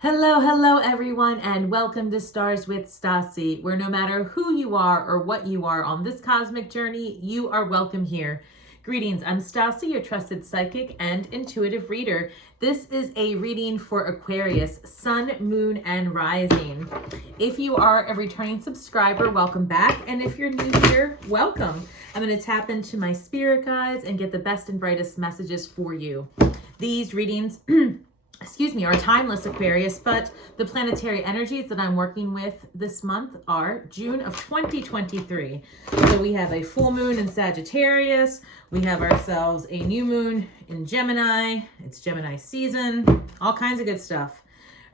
Hello everyone, and welcome to Stars with Stasi, where no matter who you are or what you are on this cosmic journey, you are welcome here. Greetings, I'm Stasi, your trusted psychic and intuitive reader. This is a reading for Aquarius, Sun, Moon, and Rising. If you are a returning subscriber, welcome back. And if you're new here, welcome. I'm going to tap into my spirit guides and get the best and brightest messages for you. These readings are timeless, Aquarius, but the planetary energies that I'm working with this month are June of 2023. So we have a full moon in Sagittarius. We have ourselves a new moon in Gemini. It's Gemini season. All kinds of good stuff.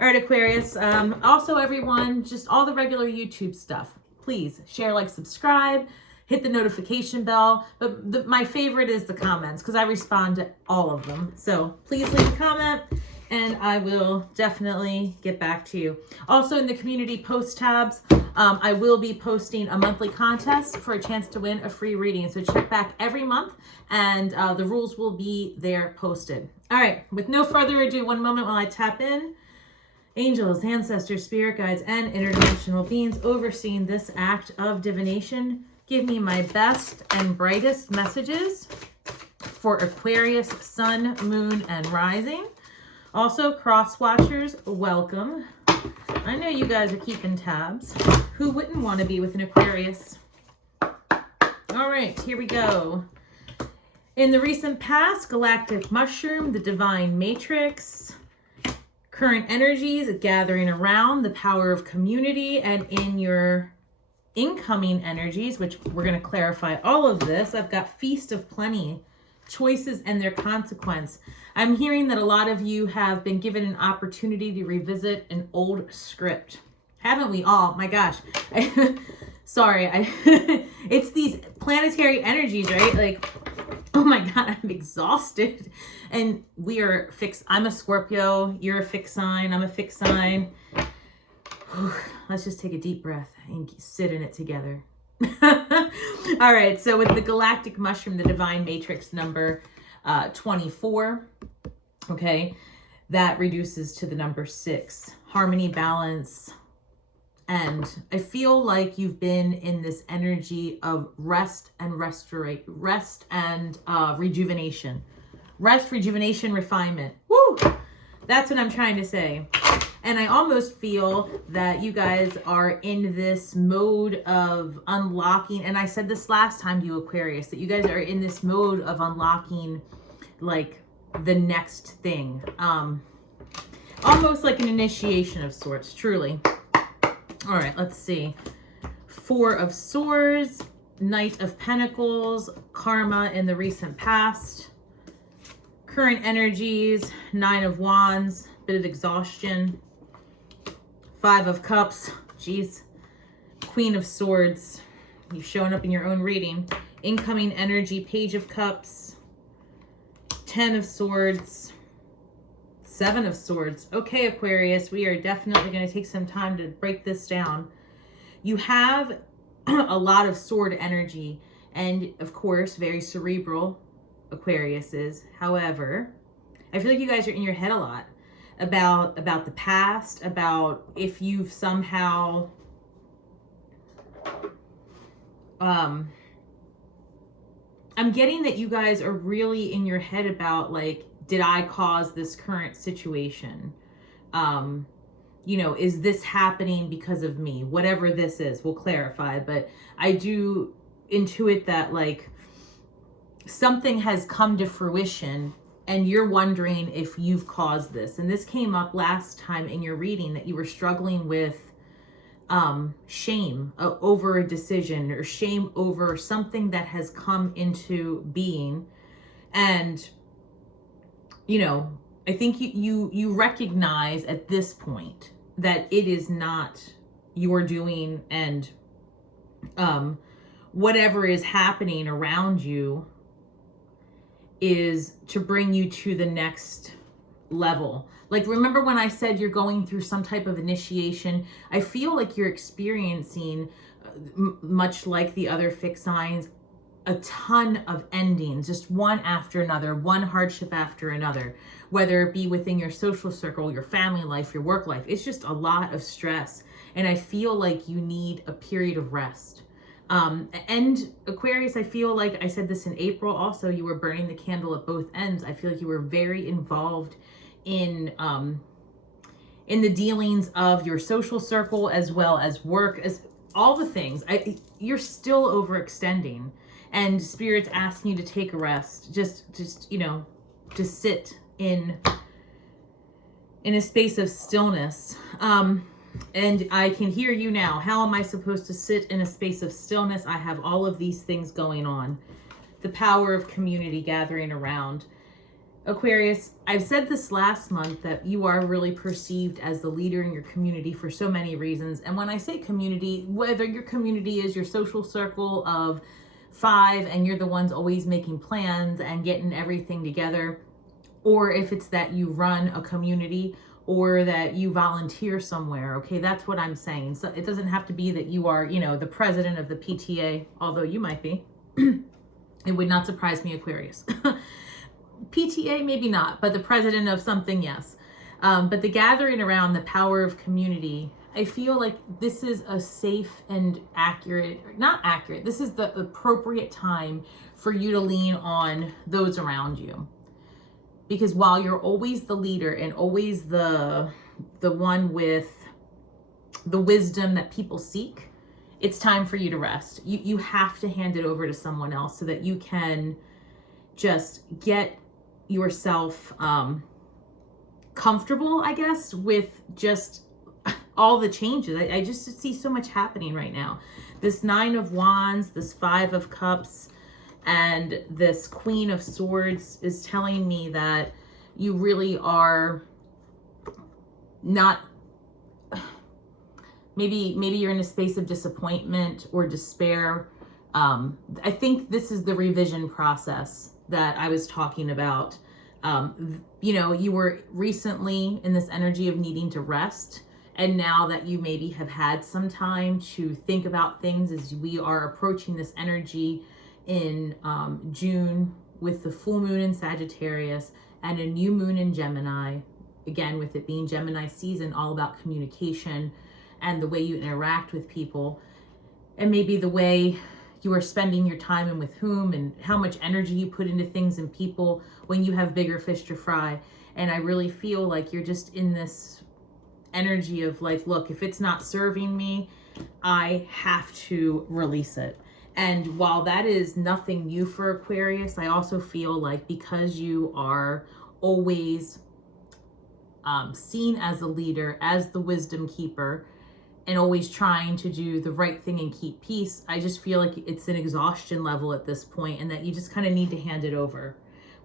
All right, Aquarius. Also, everyone, just all the regular YouTube stuff. Please share, like, subscribe. Hit the notification bell. But my favorite is the comments because I respond to all of them. So please leave a comment and I will definitely get back to you. Also in the community post tabs, I will be posting a monthly contest for a chance to win a free reading. So check back every month and the rules will be there posted. All right, with no further ado, one moment while I tap in. Angels, ancestors, spirit guides, and interdimensional beings overseeing this act of divination, give me my best and brightest messages for Aquarius, Sun, Moon, and Rising. Also, cross watchers, welcome. I know you guys are keeping tabs. Who wouldn't want to be with an Aquarius? All right, here we go. In the recent past, galactic mushroom, the divine matrix, current energies gathering around the power of community, and in your incoming energies, which we're going to clarify all of this, I've got feast of plenty, choices and their consequence. I'm hearing that a lot of you have been given an opportunity to revisit an old script. Haven't we all? My gosh. Sorry. It's these planetary energies, right? Like, oh my God, I'm exhausted. And we are fixed. I'm a Scorpio. You're a fixed sign. I'm a fixed sign. Let's just take a deep breath and sit in it together. All right, so with the galactic mushroom, the divine matrix number 24, okay, that reduces to the number 6, harmony, balance, and I feel like you've been in this energy of rest and rejuvenation. Rest, rejuvenation, refinement. Woo! That's what I'm trying to say. And I almost feel that you guys are in this mode of unlocking. And I said this last time, you Aquarius, that you guys are in this mode of unlocking like the next thing. Almost like an initiation of sorts, truly. All right, let's see. 4 of Swords, Knight of Pentacles, karma in the recent past, current energies, 9 of Wands, bit of exhaustion, 5 of Cups, geez, Queen of Swords, you've shown up in your own reading, incoming energy, Page of Cups, 10 of Swords, 7 of Swords. Okay, Aquarius, we are definitely going to take some time to break this down. You have a lot of sword energy, and of course, very cerebral, Aquarius is. However, I feel like you guys are in your head a lot about the past, about if you've somehow I'm getting that you guys are really in your head about like, did I cause this current situation? You know, is this happening because of me? Whatever this is, we'll clarify, but I do intuit that like something has come to fruition and you're wondering if you've caused this. And this came up last time in your reading, that you were struggling with shame over a decision, or shame over something that has come into being. And, you know, I think you recognize at this point that it is not your doing, and whatever is happening around you is to bring you to the next level. Like, remember when I said you're going through some type of initiation? I feel like you're experiencing, much like the other fixed signs, a ton of endings, just one after another, one hardship after another, whether it be within your social circle, your family life, your work life. It's just a lot of stress. And I feel like you need a period of rest. And Aquarius, I feel like I said this in April also, you were burning the candle at both ends. I feel like you were very involved in the dealings of your social circle as well as work, as all the things. You're still overextending, and Spirit's asking you to take a rest. Just you know, to sit in a space of stillness. And I can hear you now. How am I supposed to sit in a space of stillness? I have all of these things going on. The power of community gathering around. Aquarius, I've said this last month that you are really perceived as the leader in your community for so many reasons. And when I say community, whether your community is your social circle of 5 and you're the ones always making plans and getting everything together, or if it's that you run a community or that you volunteer somewhere, okay, that's what I'm saying. So it doesn't have to be that you are, you know, the president of the PTA, although you might be. It would not surprise me, Aquarius. PTA, maybe not, but the president of something, yes. But the gathering around, the power of community, I feel like this is a safe and not accurate, this is the appropriate time for you to lean on those around you. Because while you're always the leader and always the one with the wisdom that people seek, it's time for you to rest. You have to hand it over to someone else so that you can just get yourself comfortable, I guess, with just all the changes. I just see so much happening right now. This 9 of Wands, this 5 of Cups, and this Queen of Swords is telling me that you really are not, maybe you're in a space of disappointment or despair. I think this is the revision process that I was talking about. You know, you were recently in this energy of needing to rest. And now that you maybe have had some time to think about things, as we are approaching this energy in June with the full moon in Sagittarius and a new moon in Gemini, again with it being Gemini season, all about communication and the way you interact with people, and maybe the way you are spending your time and with whom, and how much energy you put into things and people when you have bigger fish to fry. And I really feel like you're just in this energy of like, look, if it's not serving me, I have to release it. And while that is nothing new for Aquarius, I also feel like because you are always seen as a leader, as the wisdom keeper, and always trying to do the right thing and keep peace, I just feel like it's an exhaustion level at this point, and that you just kind of need to hand it over,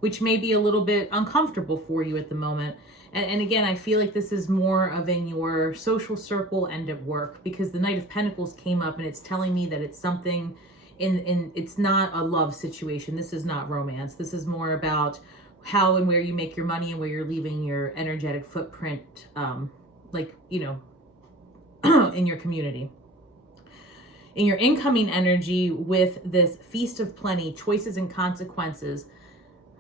which may be a little bit uncomfortable for you at the moment. And again, I feel like this is more of in your social circle and at work, because the Knight of Pentacles came up and it's telling me that it's something it's not a love situation. This is not romance. This is more about how and where you make your money and where you're leaving your energetic footprint, like, you know, in your community. In your incoming energy with this Feast of Plenty, choices and consequences,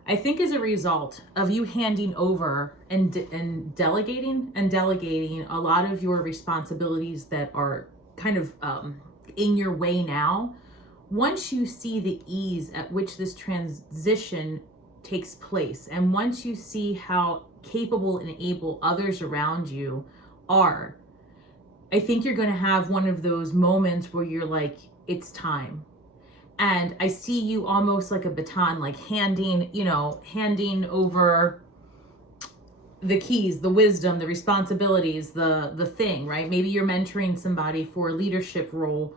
I think as a result of you handing over and delegating a lot of your responsibilities that are kind of in your way now, once you see the ease at which this transition takes place, and once you see how capable and able others around you are, I think you're going to have one of those moments where you're like, it's time. And I see you almost like a baton, like handing over the keys, the wisdom, the responsibilities, the thing, right? Maybe you're mentoring somebody for a leadership role.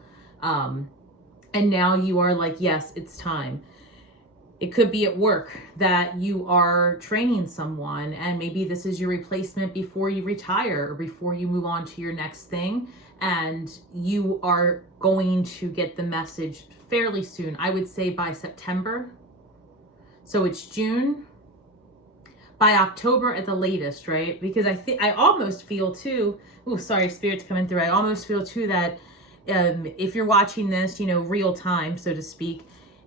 And now you are like, yes, it's time. It could be at work that you are training someone, and maybe this is your replacement before you retire or before you move on to your next thing. And you are going to get the message fairly soon. I would say by September. So it's June. By October at the latest, right? Because I almost feel too, oh, sorry, Spirit's coming through. I almost feel too that if you're watching this, you know, real time, so to speak,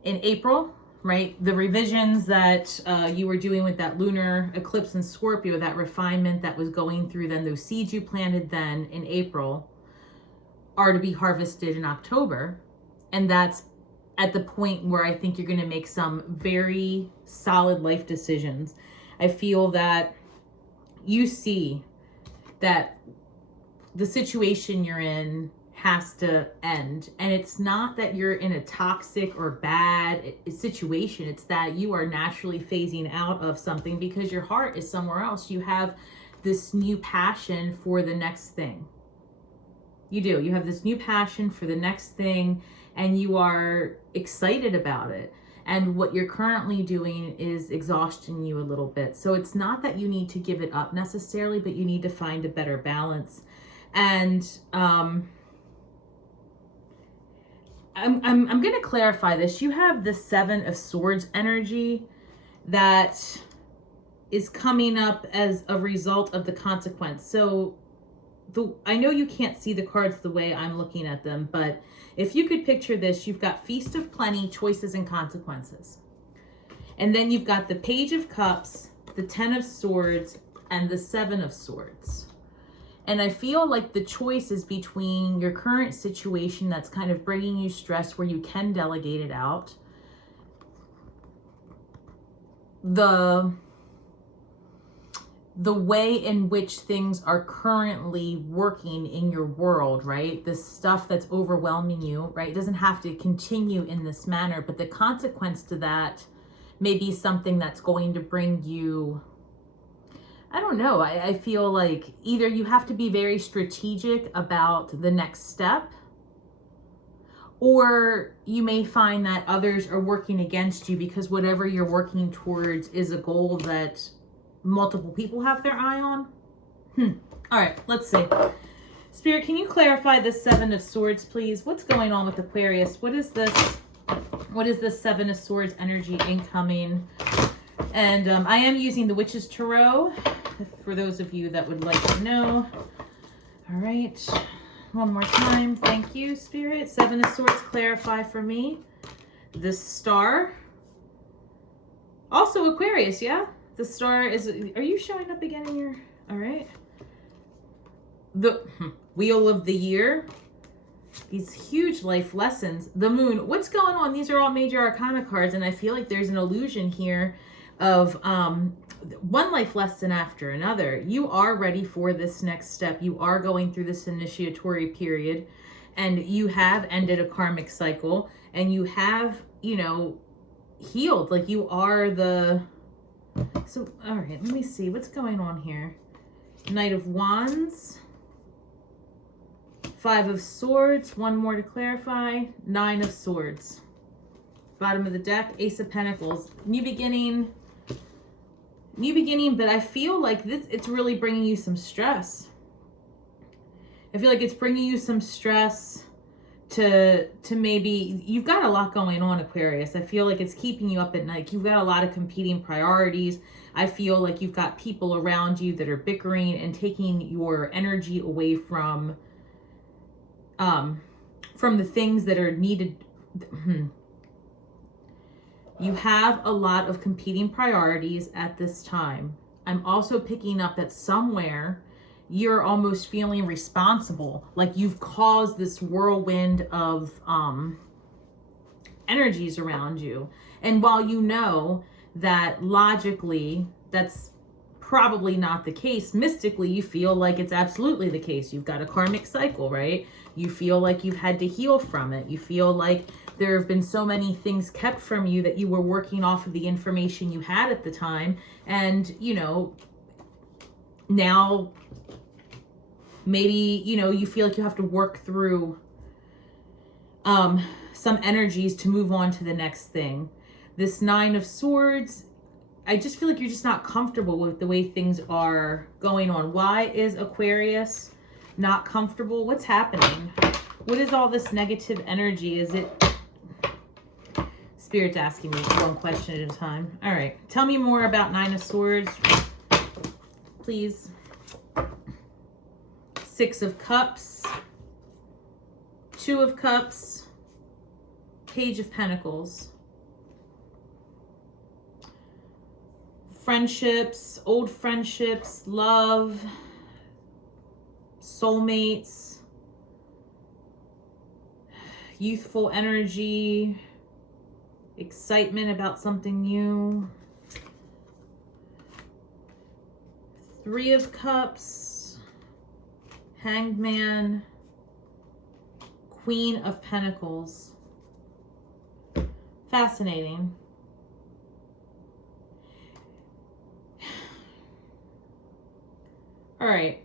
in April, right? The revisions that you were doing with that lunar eclipse in Scorpio, that refinement that was going through then, those seeds you planted then in April are to be harvested in October. And that's at the point where I think you're going to make some very solid life decisions. I feel that you see that the situation you're in has to end. And it's not that you're in a toxic or bad situation. It's that you are naturally phasing out of something because your heart is somewhere else. You have this new passion for the next thing. You do. You have this new passion for the next thing, and you are excited about it. And what you're currently doing is exhausting you a little bit. So it's not that you need to give it up necessarily, but you need to find a better balance. And I'm going to clarify this. You have the 7 of Swords energy that is coming up as a result of the consequence. So I know you can't see the cards the way I'm looking at them, but if you could picture this, you've got Feast of Plenty, choices and consequences. And then you've got the Page of Cups, the 10 of Swords, and the 7 of Swords. And I feel like the choice is between your current situation that's kind of bringing you stress where you can delegate it out. The way in which things are currently working in your world, right? The stuff that's overwhelming you, right? It doesn't have to continue in this manner, but the consequence to that may be something that's going to bring you, I don't know. I feel like either you have to be very strategic about the next step, or you may find that others are working against you because whatever you're working towards is a goal that multiple people have their eye on. All right, let's see. Spirit, can you clarify the 7 of Swords, please? What's going on with Aquarius? What is this? What is the 7 of Swords energy incoming? And I am using the Witch's Tarot for those of you that would like to know. All right, one more time. Thank you, Spirit. 7 of Swords, clarify for me. The Star. Also Aquarius, yeah? The Star is, are you showing up again in your, all right. The Wheel of the Year. These huge life lessons. The Moon. What's going on? These are all major arcana cards, and I feel like there's an illusion here of one life lesson after another. You are ready for this next step. You are going through this initiatory period, and you have ended a karmic cycle, and you have, you know, healed. Like you are the... So, all right, let me see. What's going on here? Knight of Wands. 5 of Swords. One more to clarify. 9 of Swords. Bottom of the deck. Ace of Pentacles. New beginning. New beginning, but I feel like this, it's really bringing you some stress. I feel like it's bringing you some stress to maybe, you've got a lot going on, Aquarius. I feel like it's keeping you up at night. You've got a lot of competing priorities. I feel like you've got people around you that are bickering and taking your energy away from the things that are needed. You have a lot of competing priorities at this time. I'm also picking up that somewhere you're almost feeling responsible, like you've caused this whirlwind of energies around you. And while you know that logically that's probably not the case, mystically you feel like it's absolutely the case. You've got a karmic cycle, right? You feel like you've had to heal from it. You feel like there have been so many things kept from you that you were working off of the information you had at the time. And, you know, now maybe, you know, you feel like you have to work through some energies to move on to the next thing. This 9 of Swords, I just feel like you're just not comfortable with the way things are going on. Why is Aquarius not comfortable? What's happening? What is all this negative energy? Is it... Spirit's asking me one question at a time. All right. Tell me more about 9 of Swords, please. 6 of Cups, 2 of Cups, Page of Pentacles. friendships, old friendships, love, soulmates, youthful energy, excitement about something new. Three of Cups, Hanged Man, Queen of Pentacles. Fascinating. All right.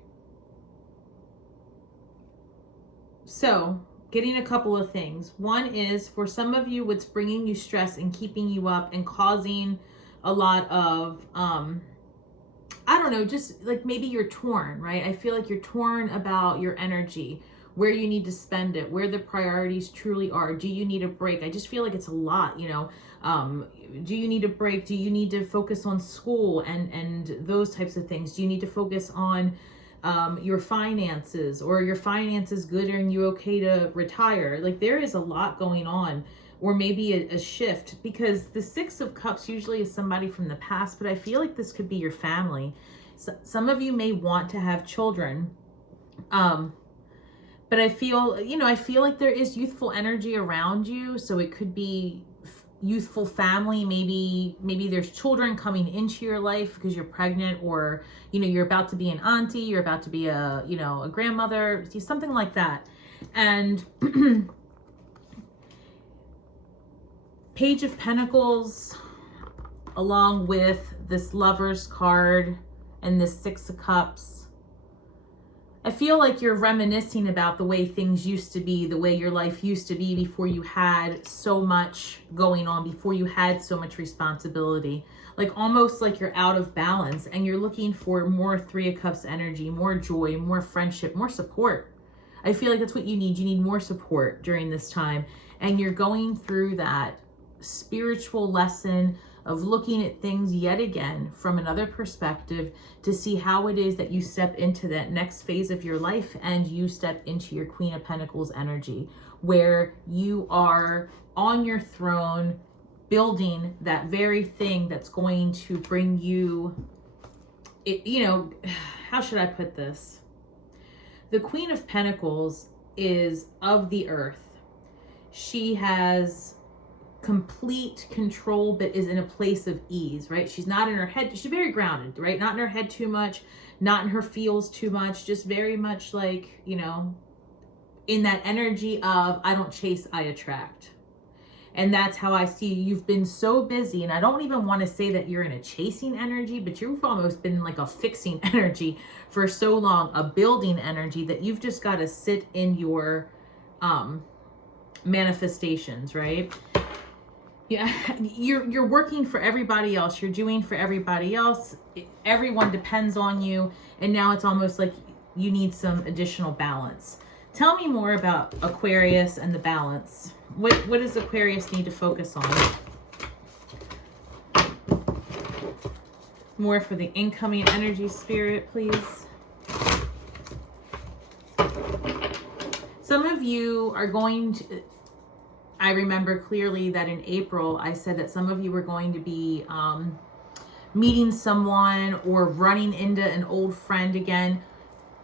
So, getting a couple of things. One is, for some of you, what's bringing you stress and keeping you up and causing a lot of, I don't know, just like maybe you're torn, right? I feel like you're torn about your energy, where you need to spend it, where the priorities truly are. Do you need a break? I just feel like it's a lot, you know. Do you need a break? Do you need to focus on school and those types of things? Do you need to focus on your finances, or your finances good and you okay to retire? Like, there is a lot going on, or maybe a shift, because the Six of Cups usually is somebody from the past, but I feel like this could be your family. So, some of you may want to have children, but I feel, you know, I feel like there is youthful energy around you, so it could be youthful family. Maybe there's children coming into your life because you're pregnant, or, you know, you're about to be an auntie, you're about to be a, you know, a grandmother, something like that. And Page of Pentacles, along with this Lover's card and this Six of Cups. I feel like you're reminiscing about the way things used to be, the way your life used to be before you had so much going on, before you had so much responsibility. Like, almost like you're out of balance, and you're looking for more Three of Cups energy, more joy, more friendship, more support. I feel like that's what you need. You need more support during this time. And you're going through that spiritual lesson of looking at things yet again from another perspective, to see how it is that you step into that next phase of your life, and you step into your Queen of Pentacles energy, where you are on your throne building that very thing that's going to bring you, you know, how should I put this? The Queen of Pentacles is of the earth. She has complete control, but is in a place of ease, right? She's not in her head. She's very grounded, right? Not in her head too much, not in her feels too much, just very much like, you know, in that energy of, I don't chase, I attract. And that's how I see you. You've been so busy, and I don't even want to say that you're in a chasing energy, but you've almost been like a fixing energy for so long, a building energy, that you've just got to sit in your manifestations, right? Yeah, you're working for everybody else. You're doing for everybody else. Everyone depends on you. And now it's almost like you need some additional balance. Tell me more about Aquarius and the balance. What does Aquarius need to focus on? More for the incoming energy, Spirit, please. Some of you are going to... I remember clearly that in April, I said that some of you were going to be meeting someone or running into an old friend again.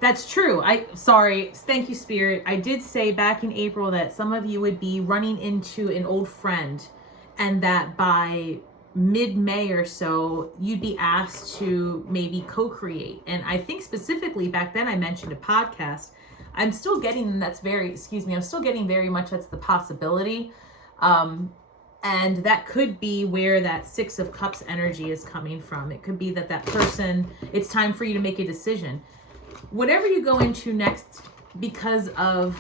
That's true. Sorry. Thank you, Spirit. I did say back in April that some of you would be running into an old friend, and that by mid-May or so, you'd be asked to maybe co-create. And I think specifically back then I mentioned a podcast. I'm still getting I'm still getting very much that's the possibility. And that could be where that Six of Cups energy is coming from. It could be that person, it's time for you to make a decision. Whatever you go into next, because of,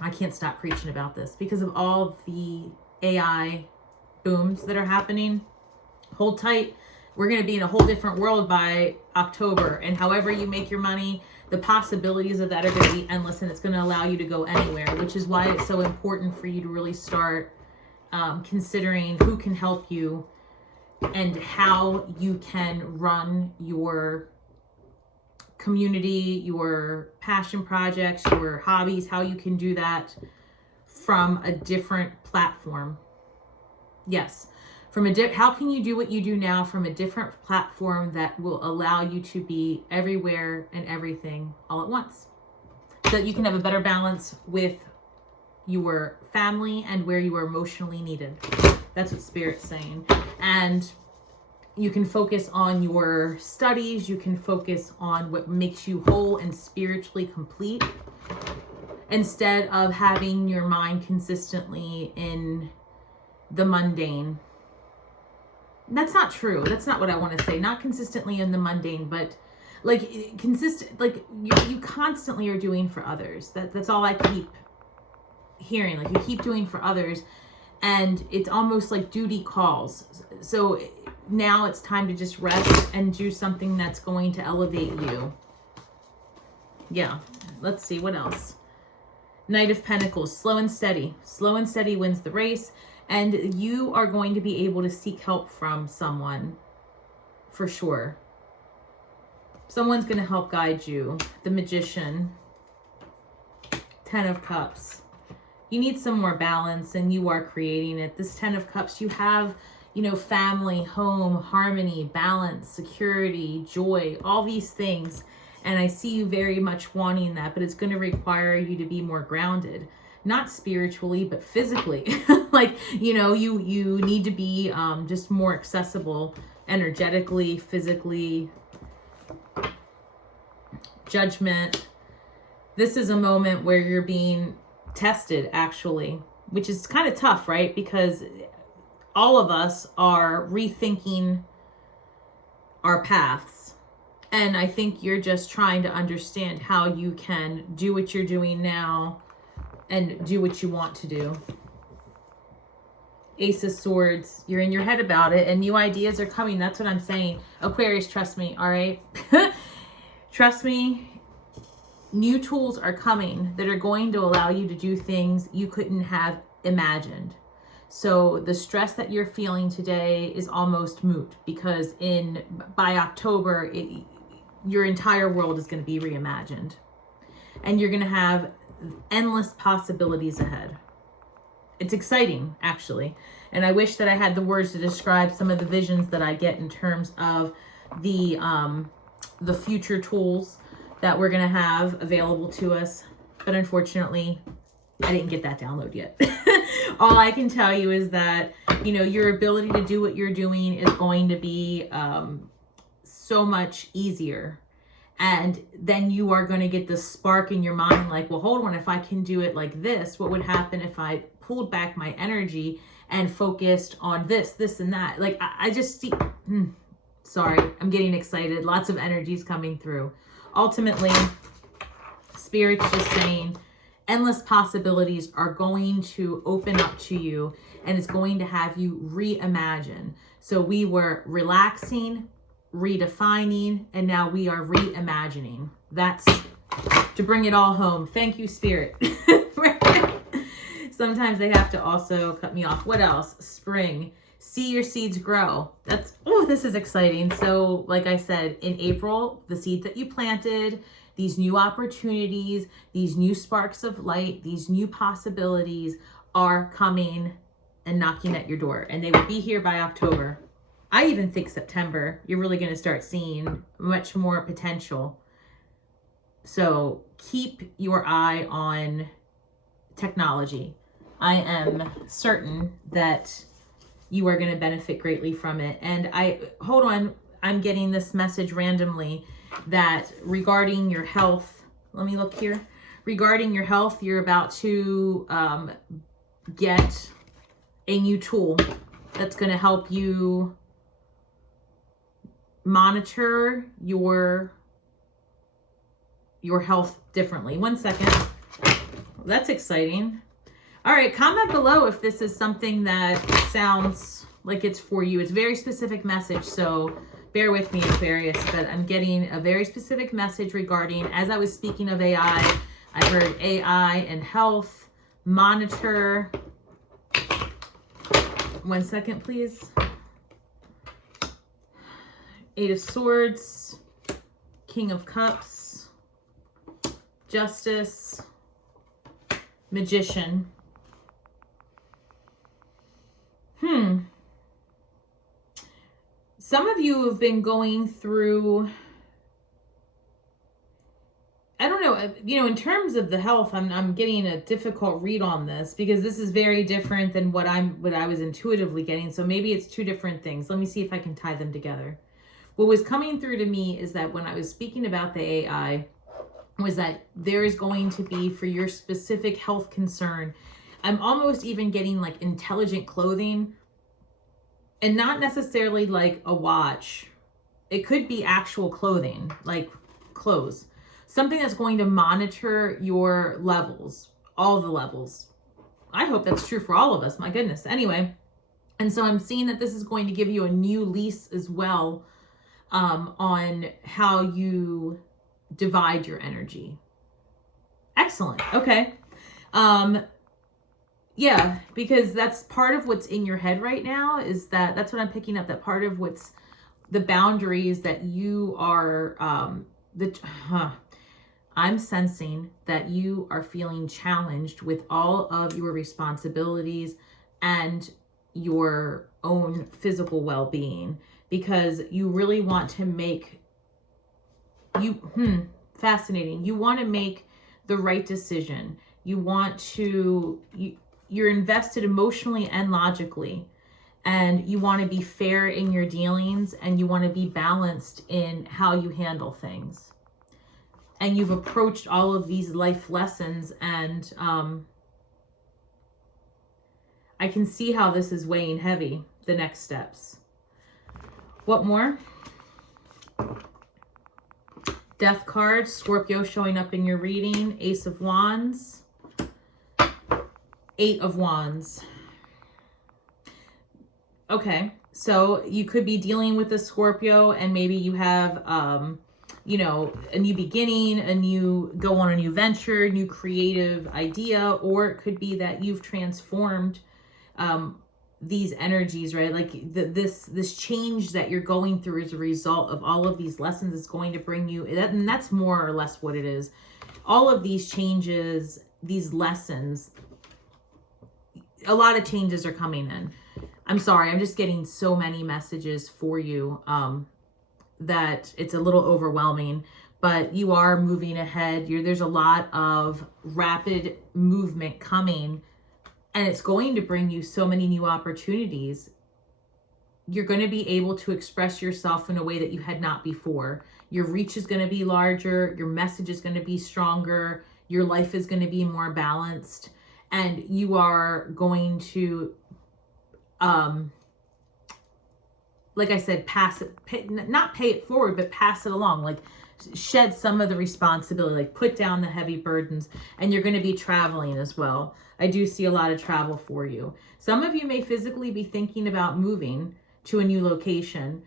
I can't stop preaching about this, because of all the AI booms that are happening, hold tight. We're going to be in a whole different world by October. And however you make your money, the possibilities of that are going to be endless, and it's going to allow you to go anywhere, which is why it's so important for you to really start considering who can help you and how you can run your community, your passion projects, your hobbies, how you can do that from a different platform. Yes. how can you do what you do now from a different platform that will allow you to be everywhere and everything all at once, so that you can have a better balance with your family and where you are emotionally needed. That's what Spirit's saying. And you can focus on your studies. You can focus on what makes you whole and spiritually complete, instead of having your mind consistently in the mundane. That's not true. That's not what I want to say. Not consistently in the mundane, but like consistent, like you constantly are doing for others. That's all I keep hearing. Like, you keep doing for others, and it's almost like duty calls. So now it's time to just rest and do something that's going to elevate you. Yeah. Let's see what else. Knight of Pentacles, slow and steady. Slow and steady wins the race. And you are going to be able to seek help from someone, for sure. Someone's going to help guide you. The Magician. 10 of Cups. You need some more balance, and you are creating it. This 10 of Cups, you have, you know, family, home, harmony, balance, security, joy, all these things. And I see you very much wanting that, but it's going to require you to be more grounded. Not spiritually, but physically. Like, you know, you need to be just more accessible energetically, physically. Judgment. This is a moment where you're being tested, actually, which is kind of tough, right? Because all of us are rethinking our paths. And I think you're just trying to understand how you can do what you're doing now and do what you want to do. Ace of Swords. You're in your head about it, and new ideas are coming. That's what I'm saying. Aquarius, trust me, all right? Trust me. New tools are coming that are going to allow you to do things you couldn't have imagined. So the stress that you're feeling today is almost moot, because by October, your entire world is going to be reimagined. And you're going to have endless possibilities ahead. It's exciting, actually. And I wish that I had the words to describe some of the visions that I get in terms of the future tools that we're going to have available to us. But unfortunately, I didn't get that download yet. All I can tell you is that, you know, your ability to do what you're doing is going to be so much easier. And then you are going to get the spark in your mind, like, well, hold on, if I can do it like this, what would happen if I pulled back my energy and focused on this, and that? Like, I just see, sorry, I'm getting excited. Lots of energies coming through. Ultimately, Spirit's just saying endless possibilities are going to open up to you, and it's going to have you reimagine. So we were relaxing, redefining, and now we are reimagining. That's to bring it all home. Thank you, Spirit. Sometimes they have to also cut me off. What else? Spring. See your seeds grow. This is exciting. So like I said, in April, the seeds that you planted, these new opportunities, these new sparks of light, these new possibilities are coming and knocking at your door, and they will be here by October. I even think September, you're really going to start seeing much more potential. So keep your eye on technology. I am certain that you are going to benefit greatly from it. And hold on, I'm getting this message randomly that regarding your health, let me look here. Regarding your health, you're about to get a new tool that's going to help you monitor your health differently. 1 second. That's exciting. All right, comment below if this is something that sounds like it's for you. It's a very specific message, so bear with me, Aquarius, but I'm getting a very specific message regarding, as I was speaking of AI, I heard AI and health, monitor. 1 second, please. 8 of Swords, King of Cups, Justice, Magician. Some of you have been going through, I don't know, in terms of the health, I'm getting a difficult read on this because this is very different than what I was intuitively getting. So maybe it's two different things. Let me see if I can tie them together. What was coming through to me is that when I was speaking about the AI, was that there is going to be, for your specific health concern, I'm almost even getting like intelligent clothing, and not necessarily like a watch. It could be actual clothing, like clothes. Something that's going to monitor your levels, all the levels. I hope that's true for all of us, my goodness. Anyway, and so I'm seeing that this is going to give you a new lease as well on how you divide your energy. Excellent. Okay. Yeah, because that's part of what's in your head right now, is that's what I'm picking up, that part of what's the boundaries that you are, I'm sensing that you are feeling challenged with all of your responsibilities and your own physical well-being, because you really want to make fascinating. You want to make the right decision. You want to, you're invested emotionally and logically, and you want to be fair in your dealings, and you want to be balanced in how you handle things. And you've approached all of these life lessons, and I can see how this is weighing heavy, the next steps. What more? Death card, Scorpio showing up in your reading, Ace of Wands, Eight of Wands. Okay, so you could be dealing with a Scorpio, and maybe you have, a new beginning, go on a new venture, new creative idea, or it could be that you've transformed these energies, right? Like this change that you're going through as a result of all of these lessons is going to bring you, and that's more or less what it is. All of these changes, these lessons, a lot of changes are coming in. I'm sorry, I'm just getting so many messages for you that it's a little overwhelming, but you are moving ahead. There's a lot of rapid movement coming, and it's going to bring you so many new opportunities. You're going to be able to express yourself in a way that you had not before. Your reach is going to be larger. Your message is going to be stronger. Your life is going to be more balanced. And you are going to, like I said, not pay it forward, but pass it along. Like shed some of the responsibility, like put down the heavy burdens. And you're going to be traveling as well. I do see a lot of travel for you. Some of you may physically be thinking about moving to a new location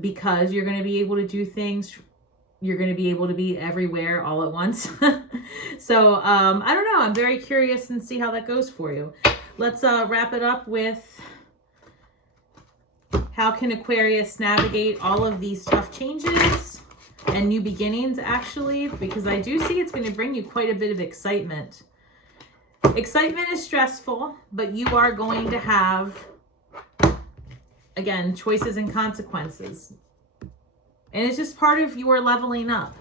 because you're going to be able to do things. You're going to be able to be everywhere all at once. So I don't know. I'm very curious and see how that goes for you. Let's wrap it up with how can Aquarius navigate all of these tough changes and new beginnings, actually, because I do see it's going to bring you quite a bit of excitement. Excitement is stressful, but you are going to have, again, choices and consequences. And it's just part of your leveling up.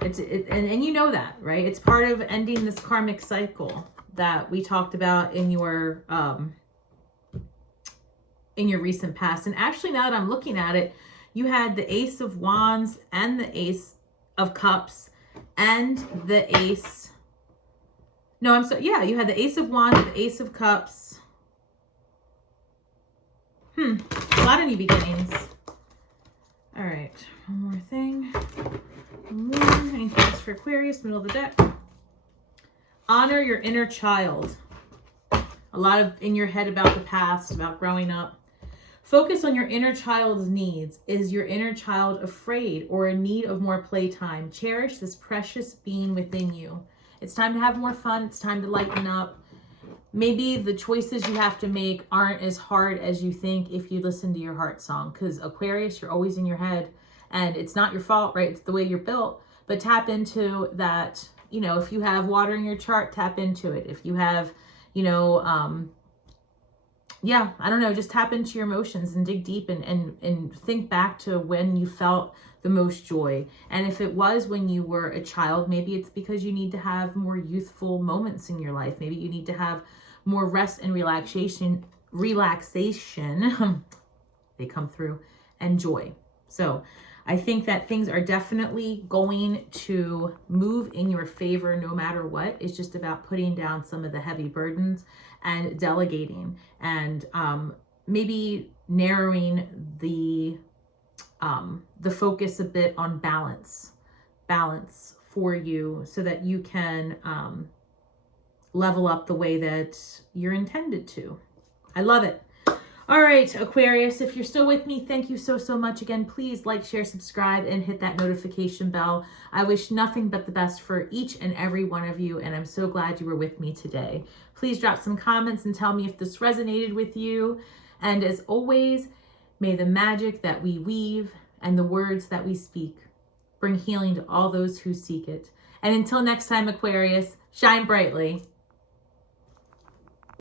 And you know that, right? It's part of ending this karmic cycle that we talked about in your recent past. And actually, now that I'm looking at it, you had the Ace of Wands and the Ace of Cups and the Ace. No, I'm sorry. Yeah, you had the Ace of Wands, the Ace of Cups. A lot of new beginnings. All right, one more thing. Anything else for Aquarius, middle of the deck? Honor your inner child. A lot of in your head about the past, about growing up. Focus on your inner child's needs. Is your inner child afraid or in need of more playtime? Cherish this precious being within you. It's time to have more fun. It's time to lighten up. Maybe the choices you have to make aren't as hard as you think if you listen to your heart song, because Aquarius, you're always in your head and it's not your fault, right? It's the way you're built. But tap into that, if you have water in your chart, tap into it. If you have, yeah, I don't know, just tap into your emotions and dig deep and think back to when you felt the most joy. And if it was when you were a child, maybe it's because you need to have more youthful moments in your life. Maybe you need to have more rest and relaxation, they come through, and joy. So I think that things are definitely going to move in your favor no matter what. It's just about putting down some of the heavy burdens and delegating, and maybe narrowing the focus a bit on balance for you, so that you can level up the way that you're intended to. I love it. All right, Aquarius, if you're still with me, thank you so, so much. Again, please like, share, subscribe, and hit that notification bell. I wish nothing but the best for each and every one of you, and I'm so glad you were with me today. Please drop some comments and tell me if this resonated with you. And as always, may the magic that we weave and the words that we speak bring healing to all those who seek it. And until next time, Aquarius, shine brightly.